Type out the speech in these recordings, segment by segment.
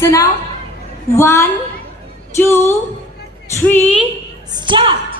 So now, 1, 2, 3, start!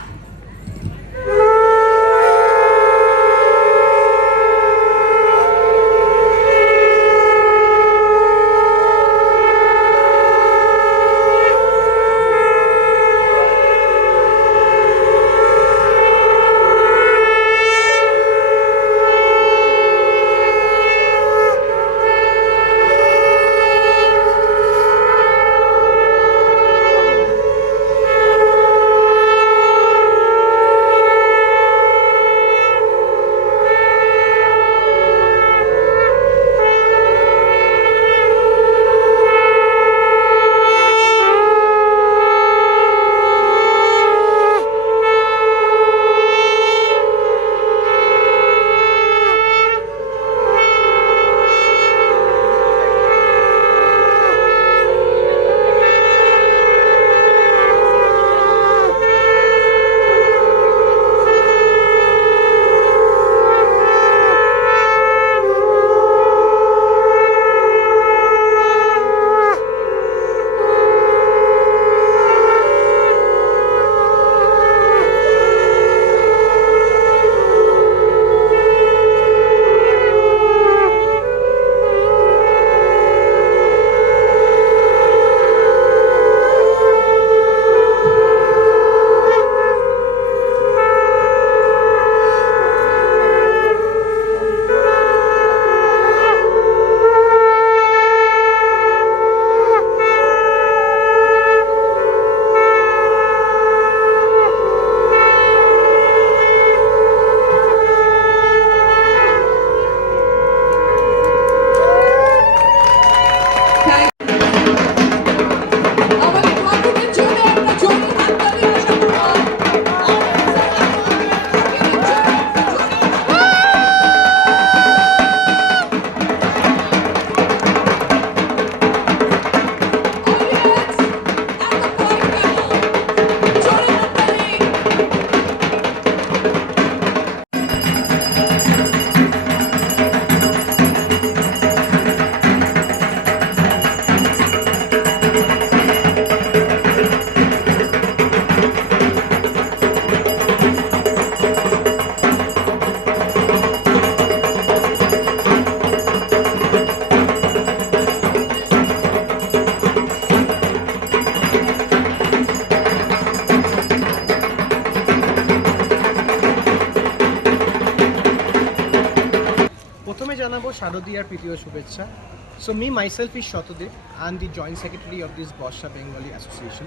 So me myself is Shotodip. I am the Joint Secretary of this BARSHA Bengali Association.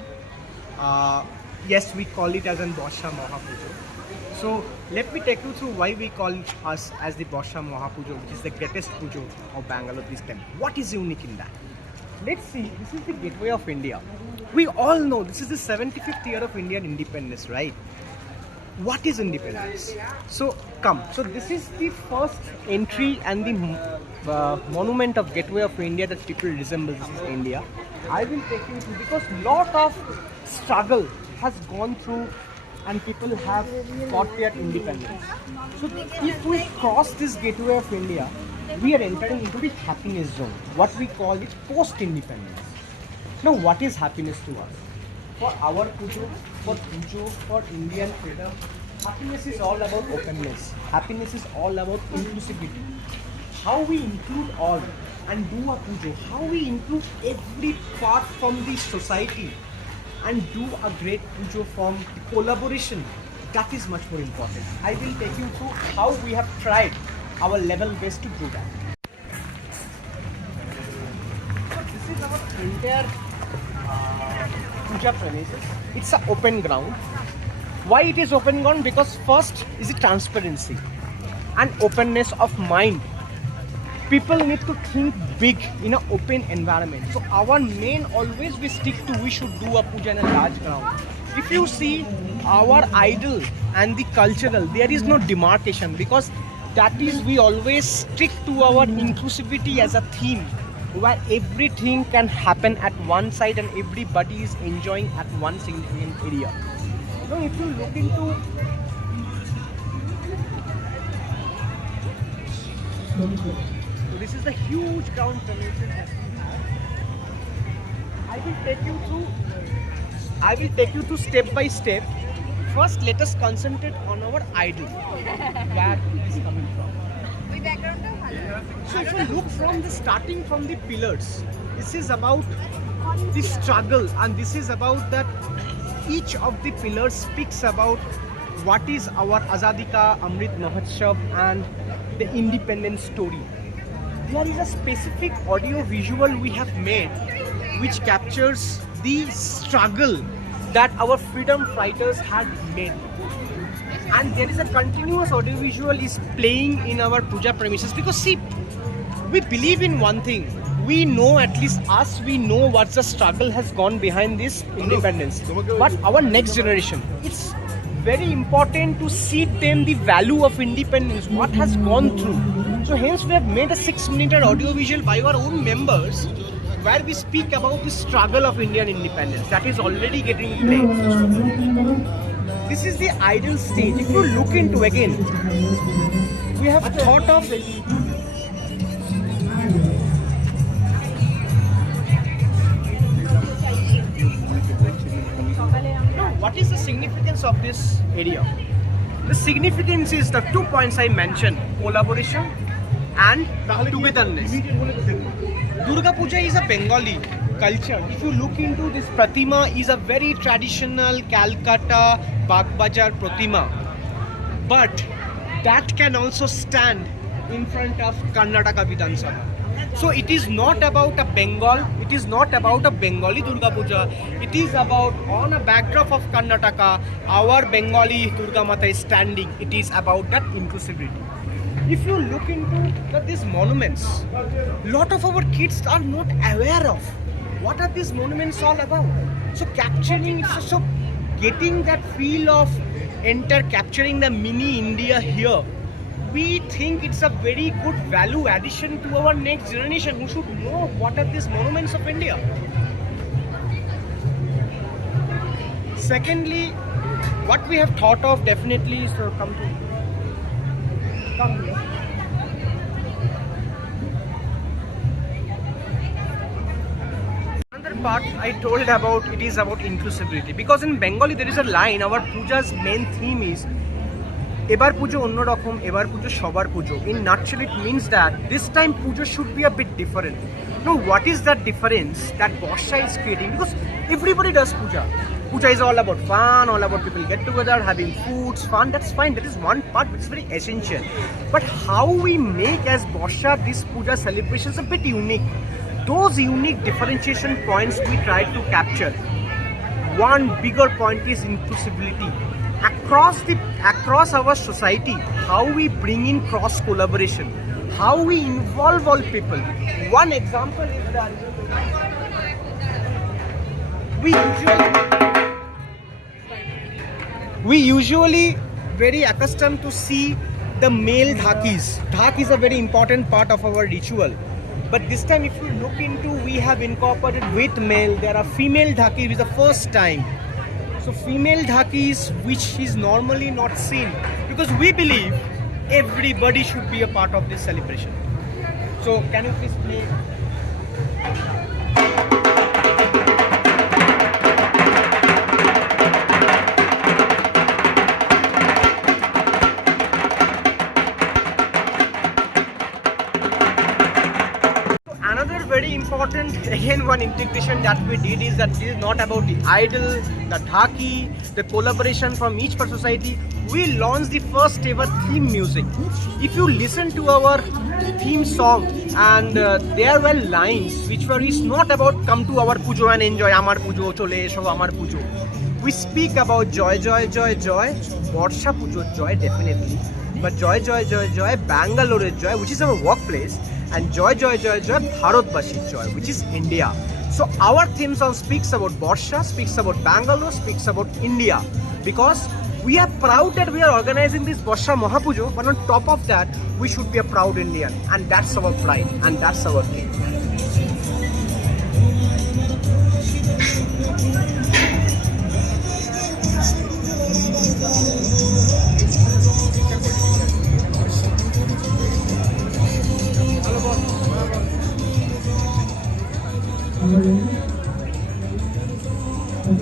Yes, we call it as an BARSHA Mahapuja. So let me take you through why we call us as the BARSHA Mahapuja, which is the greatest puja of Bangalore this time. What is unique in that? Let's see, this is the gateway of India. We all know this is the 75th year of Indian independence, right? What is independence? So come. So this is the first entry and the monument of gateway of India that people resemble. This is India. I will take you through because lot of struggle has gone through and people have got their independence. So if we cross this gateway of India, we are entering into the happiness zone. What we call it post-independence. Now what is happiness to us? For our Puja, for Indian freedom, happiness is all about openness. Happiness is all about inclusivity. How we include all and do a puja. How we include every part from the society and do a great puja from the collaboration. That is much more important. I will take you through how we have tried our level best to do that. So this is our entire puja premises. It's an open ground. Why it is open ground? Because first is the transparency and openness of mind. People need to think big in an open environment. So our main always we stick to we should do a puja in a large ground. If you see our idol and the cultural, there is no demarcation because that is we always stick to our inclusivity as a theme where everything can happen at one side and everybody is enjoying at one significant area. Now if you look into so this is the huge ground premises that we have. I will take you through step by step. First, let us concentrate on our idol. Where it is coming from. So if you look from the starting from the pillars, this is about the struggle, and this is about that each of the pillars speaks about what is our Azadi ka Amrit Mahotsav and the independence story. There is a specific audio visual we have made which captures the struggle that our freedom fighters had made. And there is a continuous audio visual is playing in our puja premises, because see, we believe in one thing. We know, at least us, we know what the struggle has gone behind this independence. But our next generation, it's very important to see them the value of independence, what has gone through. So hence we have made a 6-minute audio visual by our own members where we speak about the struggle of Indian independence that is already getting played. This is the ideal stage. If you look into again, we have thought of what is the significance of this area? The significance is the 2 points I mentioned: collaboration and togetherness. Durga Puja is a Bengali culture. If you look into this Pratima, is a very traditional Calcutta Bagbajar Pratima, but that can also stand in front of Karnataka Vidhana Sabha. So it is not about a Bengal, it is not about a Bengali Durga Puja, it is about, on a backdrop of Karnataka, our Bengali Durga Mata is standing. It is about that inclusivity. If you look into these monuments, lot of our kids are not aware of what are these monuments all about. So capturing, so getting that feel of capturing the mini India here, we think it's a very good value addition to our next generation who should know what are these monuments of India. Secondly, what we have thought of definitely is to come here. Another part I told about, it is about inclusivity, because in Bengali there is a line, our puja's main theme is Ebar pujo onno rokom, ebar pujo shobar pujo. In nutshell, it means that this time puja should be a bit different. Now, what is that difference that BARSHA is creating? Because everybody does puja. Puja is all about fun, all about people get together, having foods, fun. That's fine. That is one part which is very essential. But how we make as BARSHA this puja celebrations a bit unique. Those unique differentiation points we try to capture. One bigger point is inclusivity. Across our society, how we bring in cross collaboration, how we involve all people. One example is that we usually very accustomed to see the male dhakis. Dhak is a very important part of our ritual. But this time, if you look into, we have incorporated with male, there are female dhakis, which is the first time. So female dhakis, which is normally not seen, because we believe everybody should be a part of this celebration. So can you please play? Another very important, again, one integration that we did is that this is not about the idol, the dhaki, the collaboration from each per society. We launched the first ever theme music. If you listen to our theme song, and there were lines which were, it's not about come to our pujo and enjoy amar pujo, chole esho amar pujo. We speak about joy, joy, joy, joy, BARSHA pujo joy definitely, but joy, joy, joy, joy, Bangalore joy, which is our workplace, and joy, joy, joy, joy, Bharatbashi joy, which is India. So our theme song speaks about BARSHA, speaks about Bangalore, speaks about India, because we are proud that we are organizing this BARSHA Mahapujo, but on top of that, we should be a proud Indian, and that's our pride, and that's our thing.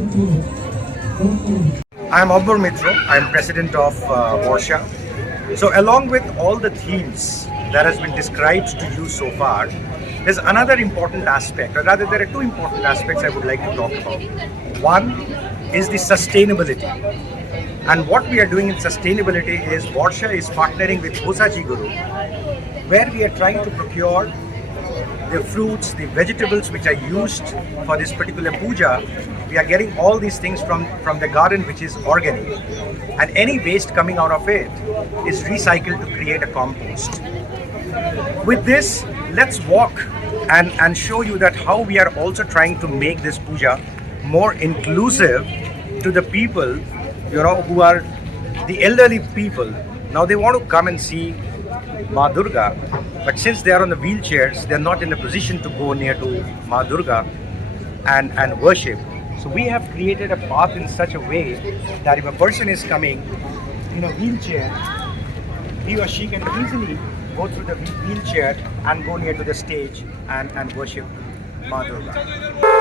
I am Abbur Mitro. I am president of BARSHA. So along with all the themes that has been described to you so far, there's another important aspect, or rather there are two important aspects I would like to talk about. One is the sustainability. And what we are doing in sustainability is BARSHA is partnering with Hosachiguru, where we are trying to procure the fruits, the vegetables which are used for this particular puja. We are getting all these things from the garden, which is organic. And any waste coming out of it is recycled to create a compost. With this, let's walk and show you that how we are also trying to make this puja more inclusive to the people, who are the elderly people. Now they want to come and see Ma Durga, but since they are on the wheelchairs, they are not in a position to go near to Ma Durga and worship. So we have created a path in such a way that if a person is coming in a wheelchair, he or she can easily go through the wheelchair and go near to the stage and worship Ma Durga.